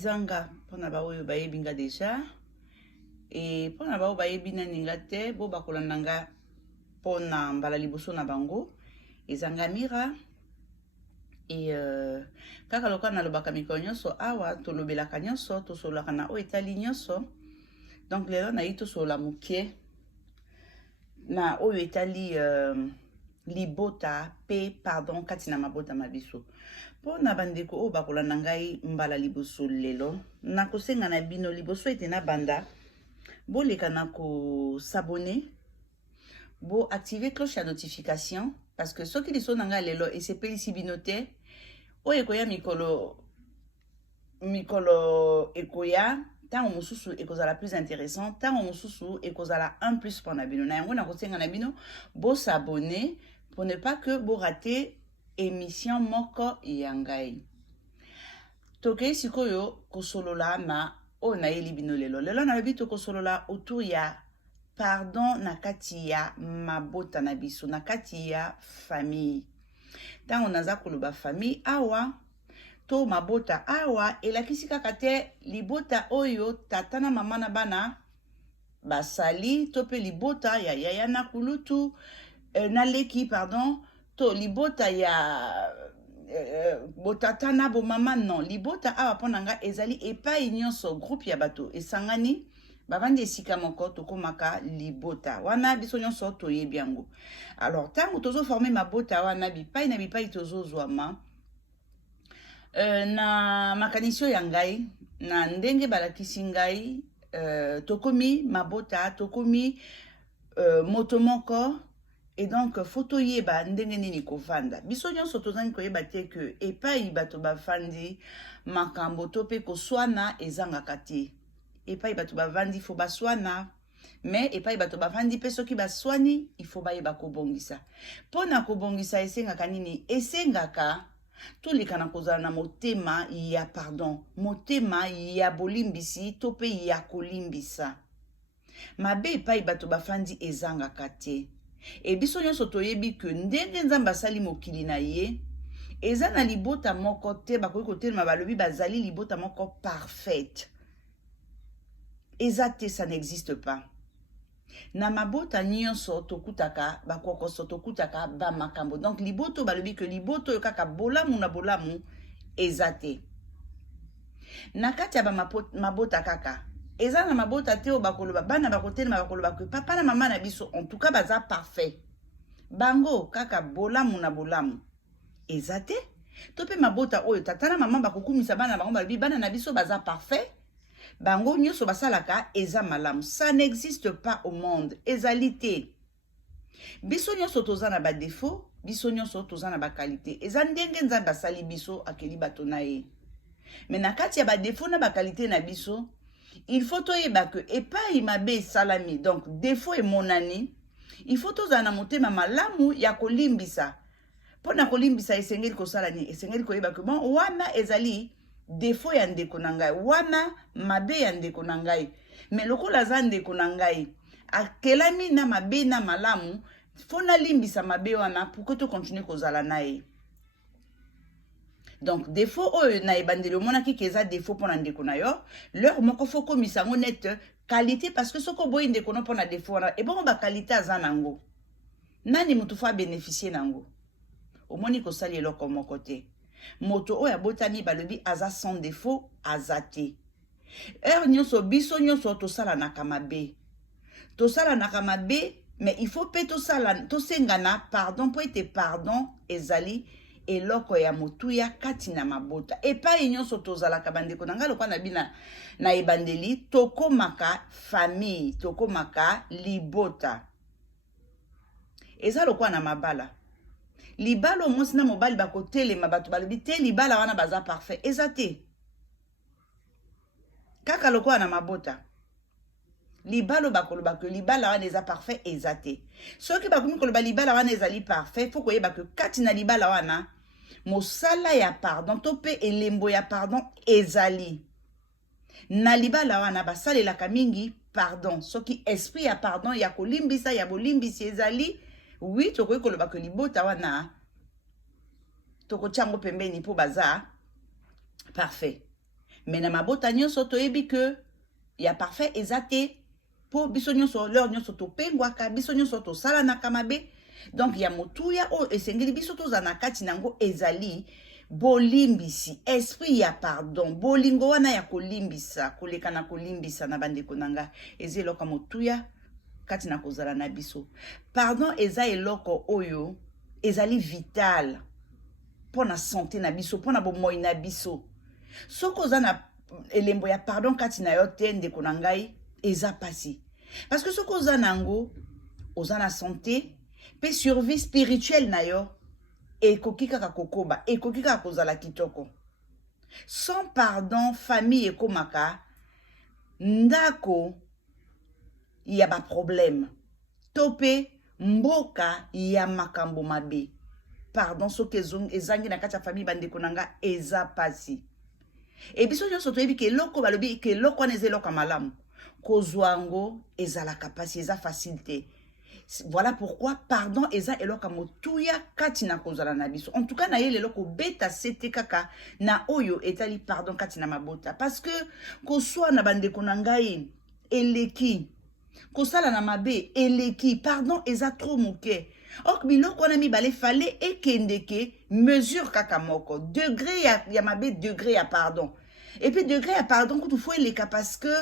Ezanga pona ba oyo bayebinga déjà et pona ba bayebina ninga te bo bakolanda nga pona mbala liboso na bango ezanga mira et kaka loka na lobaka mikolo nyonso awa tolobelaka nyonso tosolaka na o etali nyonso donc lelo na yi tosola mukie na oyo etali libota pe pardon kati na mabota mabiso pona bandeko oyo bakolanda ngai mbala liboso lelo nakosenga na bino liboso ete na banda boleka na s'abonner bo activer cloche ya notification parce que soki liso na ngai lelo esepelisi bino te oyo ekoya mikolo ekoya tango mosusu ekozala plus intéressant tango mosusu ekozala un plus mpona bino na yango nakosenga na bino bo s'abonner pour ne pas que bo rater émission moko ya ngai tokei sikoyo kosolola na oyo nayeli bino lelo nalobi tokosolola autour ya pardon na kati ya mabota na biso na kati ya famille ntango naza koloba famille awa to mabota awa elakisi kaka te libota oyo tata na mama na bana basali to pe libota ya yaya na kulutu na leki pardon to libota ya botata na bomama non libota awa mpona nga ezali epai nyonso groupe ya bato esangani bavandi esika moko tokomaka libota wana biso nyonso toyebi yango alors ntango tozoforme mabota wana bipai na bipai tozozwama na makanisi oyo ya ngai na ndenge balakisi ngai tokomi mabota tokomi moto moko et donc faut toyeba ndenge nini kovanda biso nyonso tozani koyeba te ke epai bato bafandi makambo to pe koswana ezangaka te epai bato bavandi fo baswana mais epai bato bavandi pe soki baswani il faut bayeba kobongisa mpona kobongisa esengaka nini esengaka toleka na kozala na motema ya pardon motema ya bolimbisi to pe ya kolimbisa mabe epai bato bafandi ezangaka te e biso nyonso toyebi ke ndenge nzambe asali mokili na ye eza na libota moko te bakoki kotelema balobi bazali libota moko parfaite eza te ça n'existe pas na mabota nyonso tokutaka bakokoso tokutaka bamakambo donc liboto balobi ke liboto oyo kaka bolamu na bolamu eza te na kati ya mabota kaka eza na mabota te oyo bakoloba bana bakotelema bakoloba ke papa na mama na biso en tout cas baza parfait bango kaka bolamu na bolamu eza te to pe mabota oyo tata na mama bakokumisa bana bango balobi bana na biso baza parfait bango nyonso basalaka eza malamu ça n'existe pas au monde ezali te biso nyonso toza na badefo biso nyonso toza na bakalite eza ndenge nzambe asali biso akeli bato na ye mais na kati ya badefo na bakalite na biso il faut toyeba ke epai mabe esalami donc défaut emonani il faut tozala na motema malamu ya kolimbisa mpona kolimbisa esengeli kosala nini esengeli koyeba ke bon wana ezali défaut ya ndeko na ngai wana mabe ya ndeko na ngai mais lokola aza ndeko na ngai akelami na mabe na malamu fo nalimbisa mabe wana pour que tocontinue kozala na ye donc défaut oyo na ebandeli omonaki ke eza défaut mpona ndeko na yo leur moko fo komisa yango nete qualité parce que soki oboyi ndeko no mpona défaut wana ebongo bakalite aza nango nani motu fo abénéficie nango omoni kosali eloko moko te moto oyo abotami balobi aza sans défaut aza te heure nyonso biso nyonso tosalanaka mabe mais il faut pe tosengana pardon mpo ete pardon ezali eloko ya motuya kati na mabota epai nyonso tozalaka bandeko na ngai lokwa na bina na ebandeli tokomaka famille tokomaka libota eza lokwa na mabala libala omonsi na mobali bakotelema bato balobi te libala wana baza parfait eza te kaka lokwa na mabota libala bakoloba ke libala wana eza parfait eza te soki bakomi koloba libala wana ezali parfait fo koyeba ke kati na libala wana mosala ya pardon to pe elembo ya pardon ezali na libala wana basalelaka mingi pardon soki esprit ya pardon ya kolimbisa ya bolimbisi ezali oui tokoki koloba ke libota wana tokotia yango pembeni mpo baza parfait Mais na mabota nyonso toyebi que ya parfait ezate po biso nyonso leur nyonso to pengwaka biso nyonso to sala na kamabe. Donc ya motuya o esengeli biso to za na kati nango ezali bolimbisi esprit ya pardon bolingo wana ya kolimbisa koleka na kolimbisa na bandeko nanga ezeloko motuya kati na kozala na biso. Pardon eza eloko oyo ezali vital pona santé na biso pona bomoi na biso. Soko za na elembo ya pardon kati na yo te ndeko na ngai eza pasi. Parce que soko za nango oza na santé pe survie spirituelle na yo ekoki kaka kokoba ekoki kaka kozala kitoko. Sans pardon famille ekomaka ndako ya ba problème to pe mboka ya makambo mabe. Pardon soki ezangi na kati ya famille bandeko nanga eza pasi. Et biso nyonso toyebi ke eloko balobi ke eloko wana eza eloko malamu kozwa yango ezalaka pasi eza facilité. Voilà pourquoi pardon eza eloko motuya kati na kozala na biso. En tout cas na ye leloko beta sete kaka na oyo etali pardon kati na mabota. Parce que koswa na bandeko na ngai eleki kosala na mabe eleki pardon eza trop moke. Ok biloko wana mibale fale ekendeke mesure kaka moko degré ya mabe degré ya pardon. Et puis degré ya pardon kutu fo eleka parce que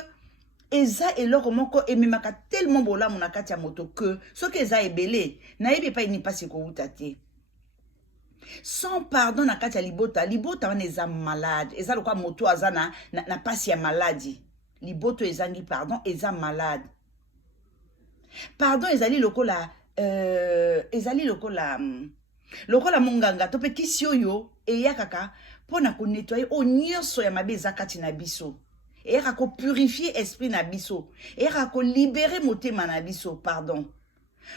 eza eloko moko ememaka tellement bolamu na kati ya moto que soki eza ebele nayebi pa ini pasi kouta te. Sans pardon na kati ya libota wana eza malade eza lokwa moto aza na pasi ya maladie. Liboto ezangi pardon eza malade. Pardon ezali lokola lokola monganga to pe kisi oyo eyakaka pona ko nettoyer o nyonso ya mabe eza kati na biso. Eyaka ko purifier esprit na biso. Eyaka ko libérer motema na biso, pardon.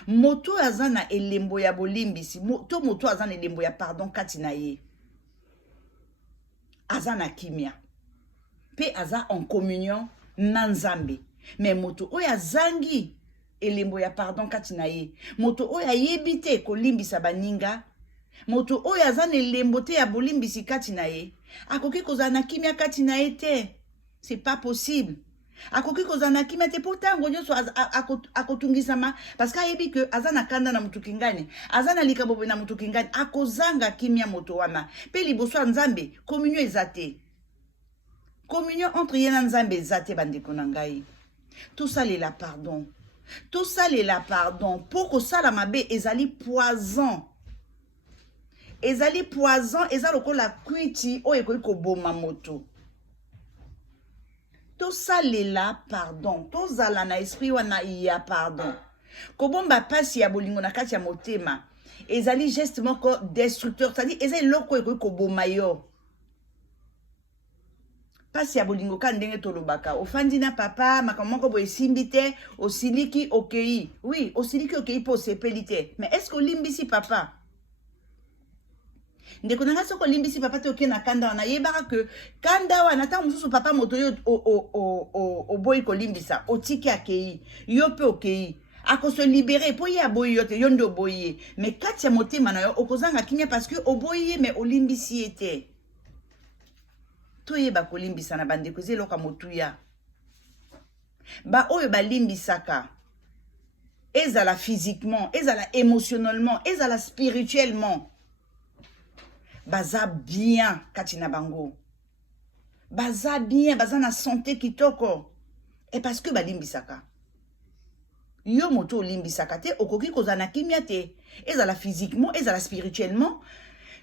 Moto azana elembo ya bolimbisi, moto azana elembo ya pardon kati na ye. Azana kimia. Pe aza en communion na Nzambe. Mais moto oya zangi elembo ya pardon kati na ye. Moto oya yebite ko limbisa baninga. Moto oya azana elembo te ya bolimbisi kati na ye. Akoki kozana kimia kati na ye te. C'est pas possible. Akoki kozana kimia te pourtant ngonyoso akotungisama parce qu'ayebi que azana kanda na mutuki ngani azana likabobo na mutuki ngani akozanga kimia moto wana pe liboso ya Nzambe communion ezate. Communion entre ye na Nzambe ezate bandeko na ngai. Tout ça les la pardon. Tout ça les la pardon pour que ça la mabe ezali poison. Ezali poison ezali lokola kwiti o ekoki koboma moto. Tout ça lela pardon. Tout ça la na esprit wana ya pardon. Kobomba pasi ya bolingo na kati ya motema. Ezali geste moko destructeur. C'est-à-dire ezali loko ekoki koboma yo. Pasi ya bolingo ka ndenge tolobaka. Ofandi na papa makambo moko boye simbite osiliki okei. Oui, osiliki okei po sepeli te. Mais est-ce que limbisi papa? Ndeko nanga soko limbisi papa te oke na kanda wana yebaka que kanda wana ta mususu papa moto yo o boy ko limbisa otiki akei yo pe okei ako se libérer po ya boy yo te yo ndo boye mais kati ya motema na yo okozanga kimia parce que oboye mais olimbisi ete to yeba ko limbisa na bandeko zeloka motuya ba oyo ba limbisaka ezala physiquement ezala émotionnellement ezala spirituellement baza bien katina bango. Baza bien, baza na santé kitoko. Et parce que balimbisaka. Yo moto limbisaka te, okoki kozana kimia te. Ezala physiquement, ezala spirituellement.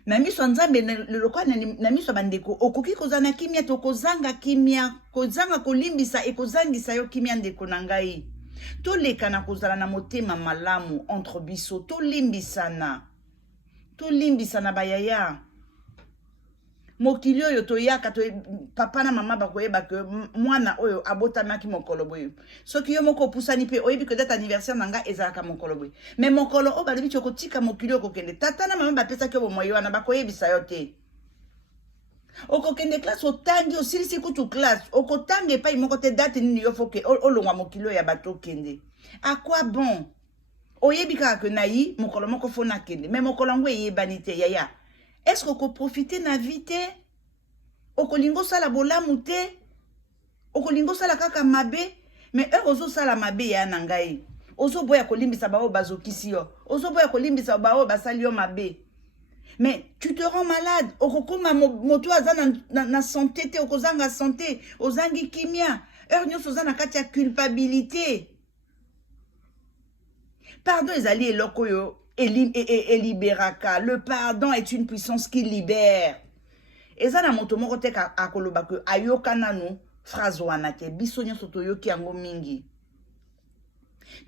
Nami so Nzambe le lokwa nami so bandeko, okoki kozana kimia te, kozanga kimia, kozanga kolimbisa e kozangisa yo kimia ndeko na ngai. To leka na kozala na motema malamu entre biso, to limbisana. To limbisana bayaya. Mokili oyo toyaka to papa na mama bakoyeba ke mwana oyo abotamaki mokolo boye soki yo moko pusani pe oyebi que date anniversaire nanga ezalaka mokolo boye mais mokolo o balibi chokotika mokili okokende tata na mama bapesa ke bomoyo wana bakoyebisa yo te okokende classe otangi osilisi kutu classe okotanga epai moko te date nini yo foke olongwa mokili ya bato kende à quoi bon oyebi kaka ke nayi mokolo moko fona kende mais mokolo ngo eyebani te yaya. Est-ce qu'on peut profiter de la vie? okolingo sala bolamu te, okolingo sala kaka mabe, mais ozo sala mabe ya na ngai. Ozo boya kolimbisa bao bazokisi yo, ozo boya kolimbisa bao basali yo mabe. Mais tu te rends malade, okokoma moto aza na santé te, okozanga santé, ozangi kimia, nyonso oza na kati ya culpabilité. Pardon ezali eloko yo eliberaka. Le pardon est une puissance qui libère. Eza na moto moko te akoloba ke ayoka nanu phrase wana te, biso nyonso toyoki yango mingi.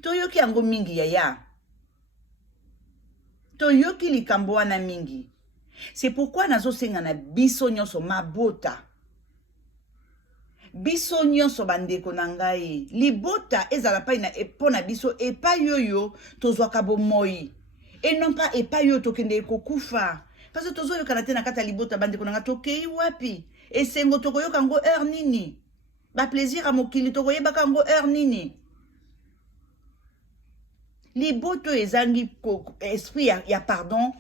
Toyoki yango mingi yaya. Toyoki likambo wana mingi. C'est pourquoi nazo senga na biso nyonso mabota. Biso nyonso bandeko na ngai. Libota ezala pa ina epona biso epa yoyo tozwaka bomoi. Et non pas epa yoyo tokende kokufa. Parce que tozo yoka na te na kata libota bandeko na nga tokei wapi. Et sengo toko yoka ngo heure nini. Ba plaisir a mokili toko yebaka ngo heure nini. Liboto ezangi esprit ya pardon.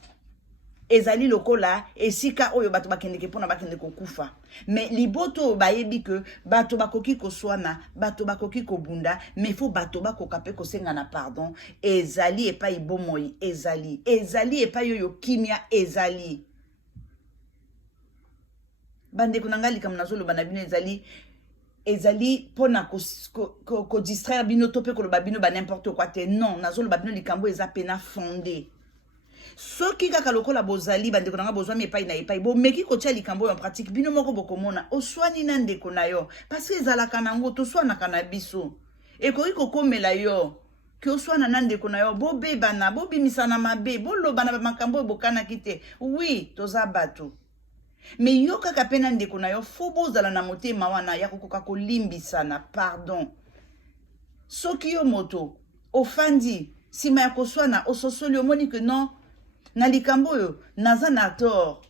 Ezali lokola esika oyo bato bakendeke pona bakende kokufa. Mais liboto bayebi ke bato bakoki koswana, bato bakoki kobunda, mais faut bato bakoka pe kosenga na pardon. Ezali epa ibomoi, ezali epa yoyo kimia ezali. Bande kunanga likam nazolo banabino ezali pona ko distraire bino tope ko lo babino ba n'importe quoi te. Non, nazolo babino likambo eza pena fondé. Soki kaka lokola bozali bandeko nanga bozwa mi epai na epai bo meki kotia likambo en pratique bino moko bokomona oswani na ndeko na yo parce que ezalaka nango toswanaka na biso ekoki kokomela yo ke oswana na ndeko na yo bobebana bobimisana mabe bolobana bamakambo bokanaki te. Oui toza bato mais yo kaka pe na ndeko na yo fo bozala na motema wana ya kokoka kolimbisana pardon. Soki yo moto ofandi sima ya koswana ososoli omoni que non na likambo yo naza na tort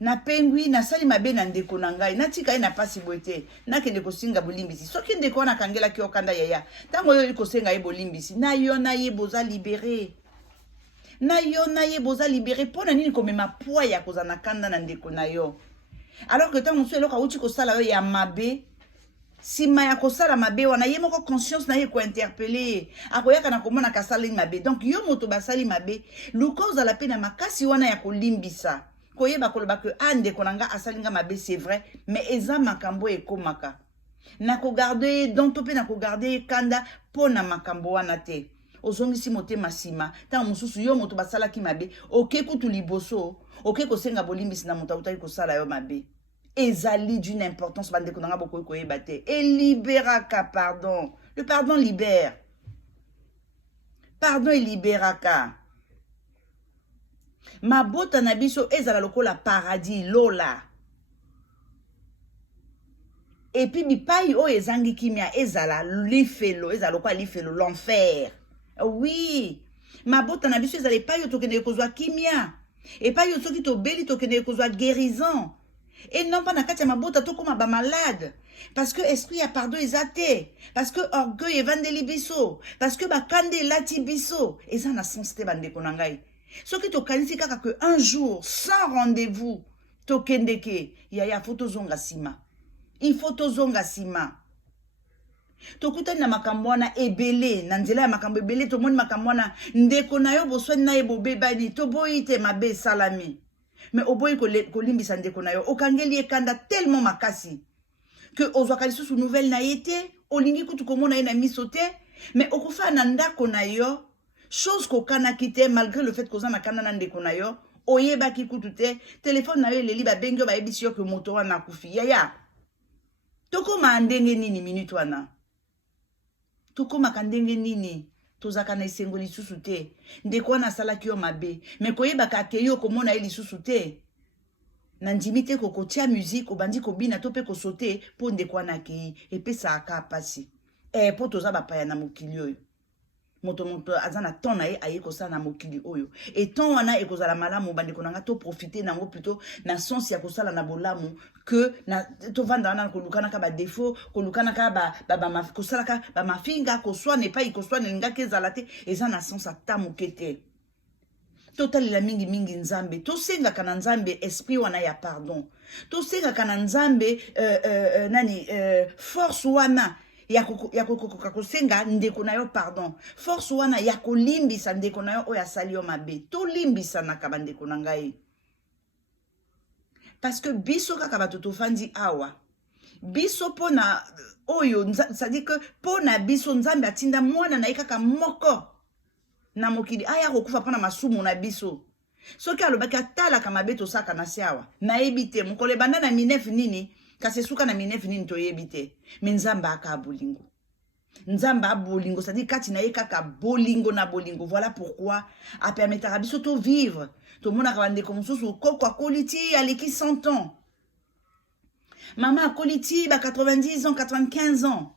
na pengwi na sali mabe na ndeko na ngai natika na pasi boite nakende kosinga bolimbisi soki ndeko na kangela ki okanda yaya tango yo ikosenga ye bolimbisi na yo na ye boza libéré na yo na ye boza libéré pona nini komema poids ya kozana kanda na ndeko na yo alors que tango so eloka uti kosala yo ya mabe sima ya kosala mabe wana ye moko conscience na ye ko interpeller akoyaka na komona kasali mabe. Donc yo moto basali mabe luka ozala pe na makasi wana ya kolimbisa koyeba koloba ke ande konanga asalinga mabe c'est vrai mais eza makambo ekomaka na ko garder donc to pe na ko garder kanda pona makambo wana te ozongisi motema sima ta mususu yo moto basala ki mabe oke kutu liboso oke kosenga bolimbisi na moto utaki kosala yo mabe. Ezali d'une importance bande konanga boko koyeba te et libéraka pardon. Le pardon libère. Pardon et libéraka. Mabota na biso ezala lokola paradis lola. Et puis bipai o ezangi kimia ezala lifelo ezala lokola lifelo l'enfer. Oui. Mabota na biso ezala epai yo tokende kozwa kimia. Epai yo soki tobeli tokende kozwa guérison. Et non pas na kati ya mabota to koma ba malade parce que esprit ya pardon ezate parce que orgueil evandeli biso parce que bakande lati biso eza na sens te bandeko na ngai soki tokanisi kaka que un jour sans rendez-vous tokendeke yaya faut tozonga sima il faut tozonga sima tokutani na makambo wana ebele na nzela ya makambo ebele tomoni makambo wana ndeko na yo boswani na ye bobebani toboyi te mabe salami. Mais au boy kolimbisa ndeko na yo okangeli ekanda tellement makasi que ozwaka lisusu nouvelle na yete olingi kutu komona ye na miso te mais okufa na ndako na yo chose kokanaki te malgré le fait koza na kanda na ndeko na yo oyebaki kutu te téléphone na yo eleli babengi yo bayebisi yo ke moto wana akufi yaya tokoma ndenge nini minute wana tokomaka ndenge nini tozaka na esengo lisusu te ndeko wana asalaki yo mabe me koyebaka ake yo komona ye lisusu te na ndimi te kokotia musique obandi kobina to pe kosote po ndeko wana akei epesaka pasi po toza bapaya na mokili oyo moto aza na temps na ye aye kosala na mokili oyo et temps wana ekozala malamu bandeko nanga to profiter nango plutôt na sens ya kosala na bolamu que na tovanda wana kolukanaka ba défaut kolukanaka kosalaka ba mafinga koswana epai koswana lingaki ezala te eza na sens ata moke te totalela mingi mingi nzambe tosengaka na nzambe esprit wana ya pardon tosengaka na nzambe force wana ya kosenga ndeko na yo pardon force wana ya kolimbisa ndeko na yo oyo asali yo mabe tolimbisanaka bandeko na ngai parce que biso kaka bato tofandi awa biso pona oyo c'est-à-dire que pona biso nzambe atinda mwana na ye kaka moko na mokili aya kokufa mpona masumu na biso soki alobaki atalaka mabe tosaka na se awa nayebi te mokolo ebanda na minefu nini kasi esuka na minefu nini toyebi te me nzambe aka bolingo nzambe abolingo c'est-à-dire kati na ye kaka bolingo na bolingo voilà pourquoi apermetaka biso to vivre tomonaka bandeko mosusu koko akoli ti aleki 100 ans mama akoli ti ba 90 ans 95 ans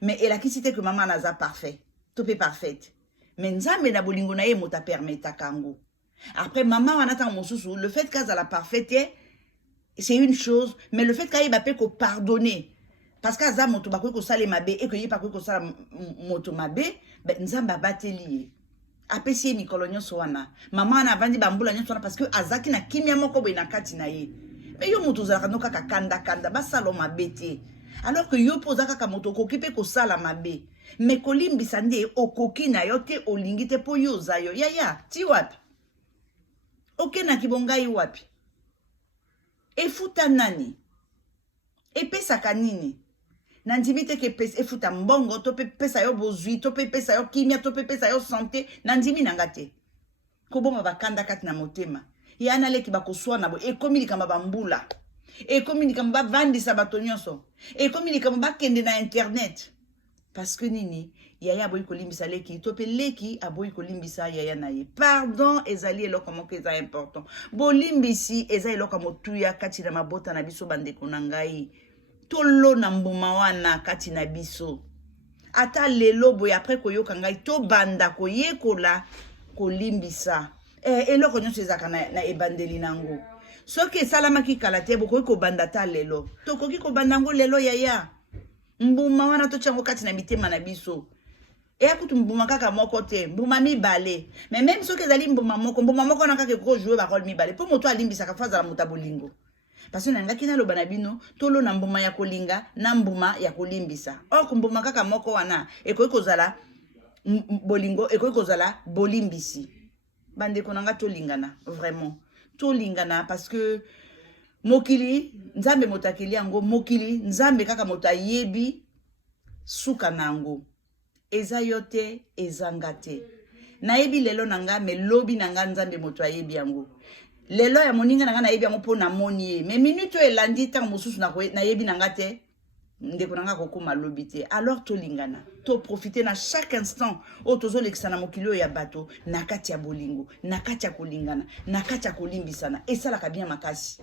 mais elakisi te que mama naza parfait to pe parfaite mais nzambe na bolingo na ye moto apermetaka yango après maman wana ntango mosusu le fait qu'azala parfaite c'est une chose mais le fait qu'ayeba mpe kopardonner parce que aza moto bakoki kosala mabe et que ye bakoki kosala moto mabe nzambe abateli ye apesi ye mikolo nyonso wana mama wana avandi bambula nyonso wana parce que azaki na kimia moko boye na kati na ye mais yo moto ozalaka no kaka kanda basala mabe te alors que yo mpo oza kaka moto okoki mpe kosala mabe mais kolimbisa nde okoki na yo te olingi te mpo yo oza yo yaya ti wapi okendaki bongai wapi efuta nani epesaka nini na ndimi te ke efuta mbongo to pe pesa yo bozwi to pe pesa yo kimia to pe pesa yo santé na ndimi nanga te koboma bakanda kati na motema ya naleki bakoswana bo ekomi likamba bambula ekomi likamba bavandisa bato nyonso ekomi likamba bakende na internet parce que nini yaya aboyi kolimbisa leki to pe leki aboyi kolimbisa yaya na ye pardon ezali eloko moko eza important bolimbisi eza eloko motuya kati na mabota na biso bandeko na ngai tolona mbuma wana kati na biso ata lelo boye après koyoka ngai tobanda koyekola kolimbisa eloko nyonso ezaka na ebandeli nango soki esalamaki kala te bokoki kobanda ta lelo tokoki kobanda yango lelo yaya mbuma wana totyango kati na mitema na biso eya kutu mbuma kaka moko te mbuma mibale mais même soki ezali mbuma moko wana kaka ekojouer barole mibale mpo moto alimbisaka fo azala moto bolingo parce que nangaki naloba na bino tolona mbuma ya kolinga na mbuma ya kolimbisa or mbuma kaka moko wana ekoki kozala bolingo ekoki kozala bolimbisi bandeko nanga tolingana vraiment tolingana parce que mokili nzambe motakeli yango mokili nzambe kaka moto ayebi suka nango eza yo te ezanga te nayebi lelo nanga me lobi nanga nzambe moto ayebi yango lelo ya moninga nanga nayebi yango mpo namoni ye me minute oyo elandi ntango mosusu nayebi nanga te ndeko nanga kokoma lobi te alors tolingana toprofite na chaque instant oyo tozolekisa na mokili oyo ya bato na kati ya bolingo na kati ya kolingana na kati ya kolimbisana esalaka bien makasi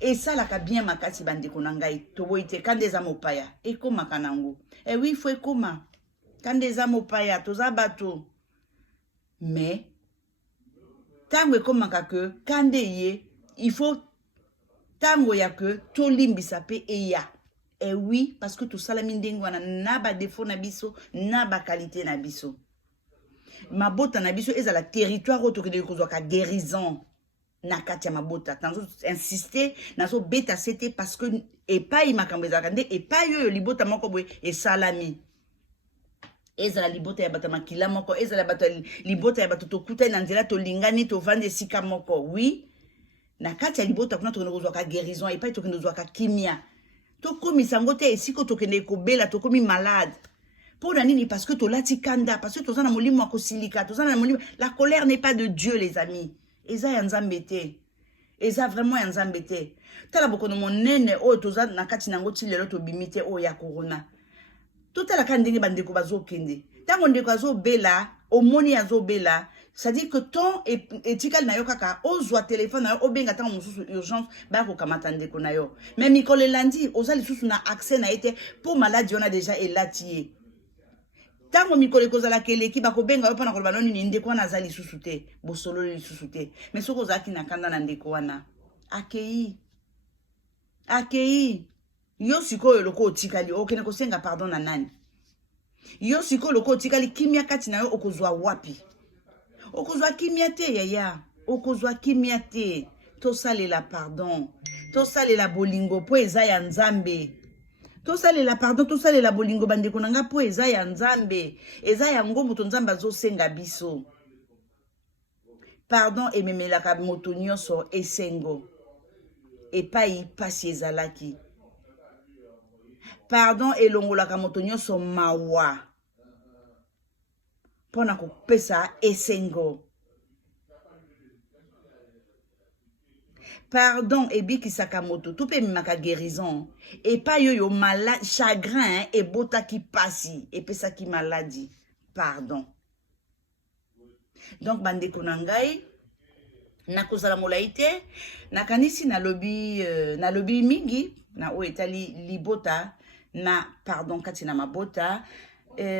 esalaka bien makasi bandeko na ngai toboyi te kande eza mopaya ekomaka nango oui fo ekoma kande eza mopaya toza bato mais tango ekomaka ke kande ye il faut tango ya ke tolimbisa pe eya oui parce que tosalami ndenge wana na badefo na biso na bakalite na biso mabota na biso ezala territoire oyo tokende kozwaka guérison na kati ya mabota nazo insister nazo beta sete parce que epai makambo ezalaka nde epai oyo libota moko boye esalami ezala libota ya bato makila moko ezala bato libota ya bato tokutani na nzela tolingani tovandi esika moko oui na kati ya libota kuna tokende kozwaka guérison epai tokende kozwaka kimia tokomisa yango te esiko tokende kobela tokomi malade pour na nini parce que tolati kanda parce que toza na molimo ya kosilika toza na molimo la colère n'est pas de Dieu les amis eza ya nzambe te eza vraiment ya nzambe te tala bokono monene oyo toza na kati nango ti lelo tobimi te oyo ya corona totalaka ndenge bandeko bazokende ntango ndeko azobela omoni azobela c'est-à-dire que ton etikali na yo kaka ozwa telefone na yo obenga ntango mosusu urgence baya kokamata ndeko na yo mais mikolo elandi oza lisusu na accès na ye te mpo maladi wana deja elati ye ntango mikolo ekozalaka eleki bakobenga yo mpona koloba nonini ndeko wana aza lisusu te bosololi lisusu te mais soki ozalaki na kanda na ndeko wana akei yo sikoyo loko otikali okende kosenga pardon na nani yo sikoyo loko otikali kimia kati na yo okozwa wapi Okozwa kimia te yaya. Okozwa kimia te. Tosalela pardon. Tosalela bolingo po eza ya nzambe. Tosalela pardon, tosalela bolingo bandeko na nga po eza ya nzambe. Eza yango moto nzambe azosenga biso. Pardon ememelaka moto nyonso esengo. Epai pasi ezalaki. Pardon elongolaka moto nyonso mawa. Pona kopesa esengo. Pardon ebikisaka moto to pe maka guérison. Epai yo malade chagrin ebotaki pasi epesaki maladie. Pardon. Donc bandeko na ngai nakozala molai te nakanisi nalobi mingi na o etali libota na pardon kati na mabota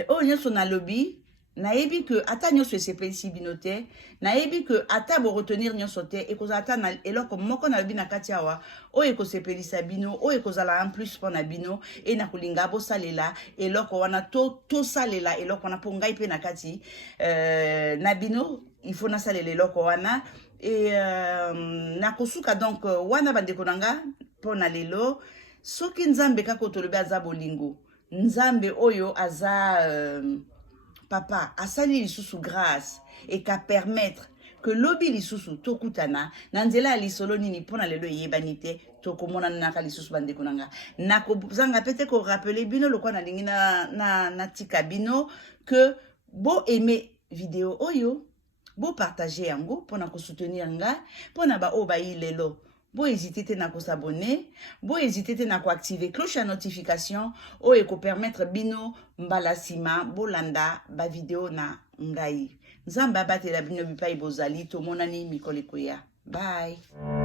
o nyonso nalobi nayebi que ata nyonso esepelisi bino te nayebi que ata bo retenir nyonso te ekozala ata na eloko moko nalobi na kati awa o ekosepelisa bino o ekozala en plus mpona bino e na kolinga bosalela eloko wana tosalela eloko wana mpo ngai mpe na kati na bino il faut nasalela eloko wana nakosuka donc wana bandeko na nga mpona lelo soki nzambe kaka tolobi aza bolingo nzambe oyo aza papa asali lisusu grâce et ka permettre que lobi lisusu tokutana na nzela ya lisolo nini mpona lelo eyebani te tokomonana naka lisusu bandeko na nga nakozanga pete korapele bino lokwa nalingi natika bino que bo aime video oyo bo partager yango mpona kosoutenir nga mpona baoyo bayi lelo bo hésiter te na kosabone bo hésiter te na koactiver cloche ya notification oyo ekopermettre bino mbala nsima bolanda bavideo na ngai nzambe abatela bino bipai bozali tomonani mikolo ekoya bye.